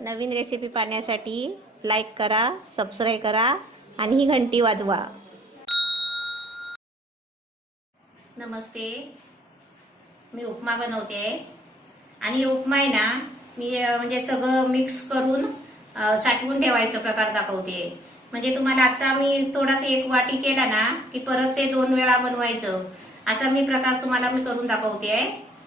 नवीन recipe पाहण्यासाठी like करा, subscribe करा आणि ही घंटी वाजवा. नमस्ते, मी उपमा बनवते आणि उपमा आहे ना मी म्हणजे सगळं मिक्स करून साठवून ठेवायचं प्रकार दाखवते. म्हणजे तुम्हाला आता मी थोडासा एक वाटी केला ना की परत ते 2 वेळा बनवायचं, असा मी प्रकार तुम्हाला करून दाखवते.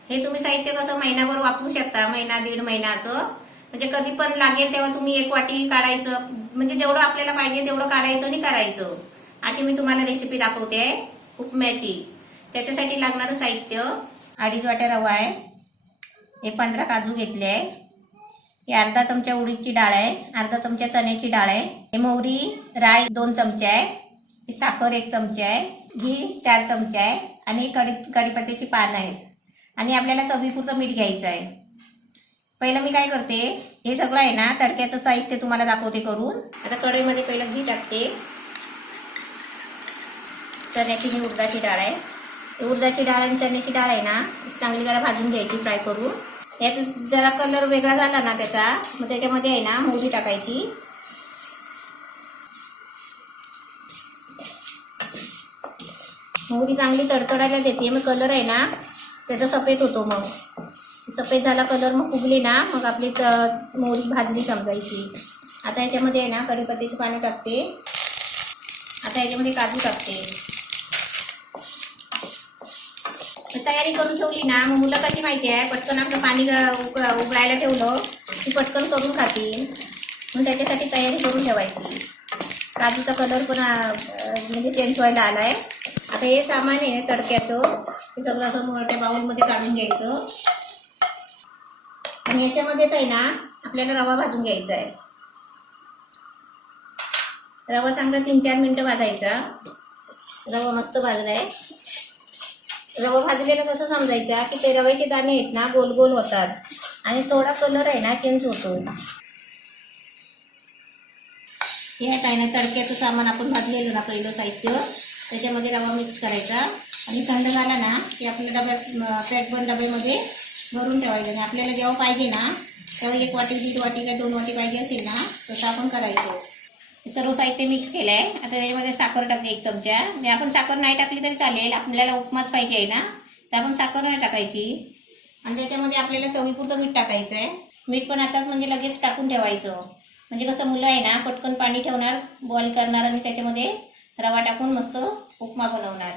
हे तुम्ही साहित्य कसं महिनाभर वापरू शकता, महिना दीड महिना असं. म्हणजे कधी पण लागेल तेव्हा तुम्ही एक वाटी काढायचं, म्हणजे जेवढं आपल्याला पाहिजे तेवढं काढायचं आणि करायचं. अशी मी तुम्हाला रेसिपी दाखवते उपम्याची. त्याच्यासाठी लागणारं साहित्य 2.5 वाट्या रवा आहे, हे 15 काजू घेतले आहे, हे अर्धा चमचा उडीदची डाळ आहे, अर्धा चमचा चण्याची डाळ आहे, हे मोहरी राई 2 चमचे आहे, ही साखर 1 चमचा आहे, घी 4 चमचे आहे आणि कढीपत्त्याची पानं आहेत आणि आपल्याला चवीपुरतं मीठ घ्यायचं आहे. पहिलं मी काय करते, हे सगळं आहे ना तडक्याचं साहित्य तुम्हाला दाखवते करून. आता कढईमध्ये पहिलं घी टाकते. चण्याची आणि उडदाची डाळ आहे, उडदाची डाळ आणि चण्याची डाळ आहे ना चांगली जरा भाजून घ्यायची फ्राय करून. यात जरा कलर वेगळा झाला ना त्याचा, मग त्याच्यामध्ये आहे ना मोहरी टाकायची. मोहरी चांगली तडतडायला देते, मग कलर आहे ना त्याचा सफेद होतो. मग सफेद झाला कलर, मग फुगली ना मग आपली मोहरी भाजली समजायची. आता याच्यामध्ये आहे ना कढीपत्त्याची पानं टाकते. आता याच्यामध्ये काजू टाकते. तयारी करून ठेवली ना मग मुलं कशी माहिती आहे, पटकन आपलं पाणी उकळायला ठेवलं की पटकन करून खातील. मग त्याच्यासाठी तयारी करून ठेवायची. काजूचा कलर पण म्हणजे चेंज व्हायला आला आहे. आता हे सामान आहे तडक्याचं, हे सगळं असं मोठ्या बाउलमध्ये काढून घ्यायचं आणि याच्यामध्येच आहे ना आपल्याला रवा भाजून घ्यायचा आहे. रवा चांगला 3-4 मिनिटं भाजायचा. रवा मस्त भाजला आहे. रवा भाजलेला कसं समजायचा की ते रव्याचे दाणे आहेत ना गोल गोल होतात आणि थोडा कलर आहे ना चेंज होतो. हे आहे ना तडक्याचं सामान आपण भाजलेलं ना पहिलं साहित्य, त्याच्यामध्ये रवा मिक्स करायचा आणि थंड झाला ना की आपल्या पॅक बंद डब्यामध्ये भरून ठेवायचं. आणि आपल्याला जेव्हा पाहिजे ना तेव्हा 1 वाटी 1.5 वाटी काय 2 वाटी पाहिजे असेल ना तसं आपण करायचं. सर्व साहित्य मिक्स केलं आहे. आता त्याच्यामध्ये साखर टाकते 1 चमचा. म्हणजे आपण साखर नाही टाकली तरी चालेल, आपल्याला उपमाच पाहिजे आहे ना तर आपण साखर नाही टाकायची. आणि त्याच्यामध्ये आपल्याला चवीपुरतं मीठ टाकायचं आहे. मीठ पण आताच म्हणजे लगेच टाकून ठेवायचं, म्हणजे कसं मुलं आहे ना पटकन पाणी ठेवणार, बॉईल करणार आणि त्याच्यामध्ये रवा टाकून मस्त उपमा बनवणार.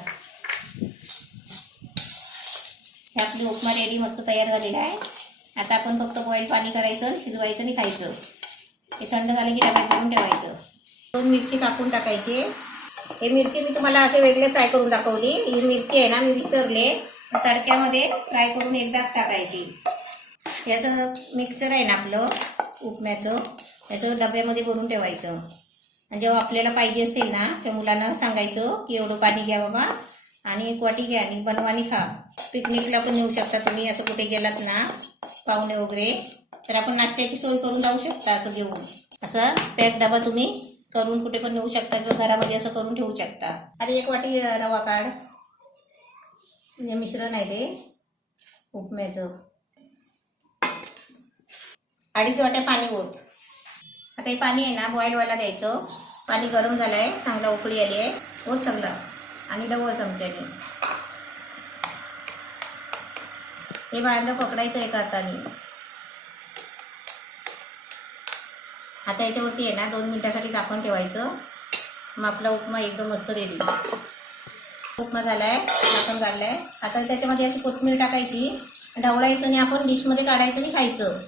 हे आपली उपमा रेडी मस्त तयार झालेला आहे. आता आपण फक्त बॉईल पाणी करायचं, शिजवायचं आणि खायचं. हे थंड झालं की डब्यात भरून ठेवायचं. 2 मिरची कापून टाकायची. हे मिरची मी तुम्हाला असे वेगळे फ्राय करून दाखवली. ही मिरची आहे ना मी विसरले, तडक्यामध्ये फ्राय करून एकदाच टाकायची. याचं मिक्सर आहे ना आपलं उपम्याचं, याचं डब्यामध्ये भरून ठेवायचं. आणि जेव्हा आपल्याला पाहिजे असेल ना त्या मुलांना सांगायचं की एवढं पाणी घ्या बाबा आणि 1 वाटी घ्या आणि बनवा आणि खा. पिकनिकला पण नेऊ शकता तुम्ही, असं कुठे गेलात ना पाहुणे वगैरे तर आपण नाश्त्याची सोय करून जाऊ शकता. असं घेऊन असं पॅक डबा तुम्ही करून कुठे पण नेऊ शकता किंवा घरामध्ये असं करून ठेवू शकता. आता 1 वाटी रवा काढ. म्हणजे मिश्रण आहे ते उपम्याचं. 2.5 वाट्या पाणी होत. आता हे पाणी आहे ना बॉईल व्हायला द्यायचं. पाणी गरम झालं आहे, चांगला उकळी आली आहे. होत सगळं आणि डबल चमच्याने हे भांडं पकडायचं एका हाताने. आता याच्यावरती आहे ना 2 मिनिटासाठी झाकण ठेवायचं. मग आपला उपमा एकदम मस्त रेडी. उपमा झाला आहे, झाकण काढलं आहे. आता त्याच्यामध्ये याची कोथिंबीर टाकायची, ढवळायचं आणि आपण डिशमध्ये काढायचं आणि खायचं.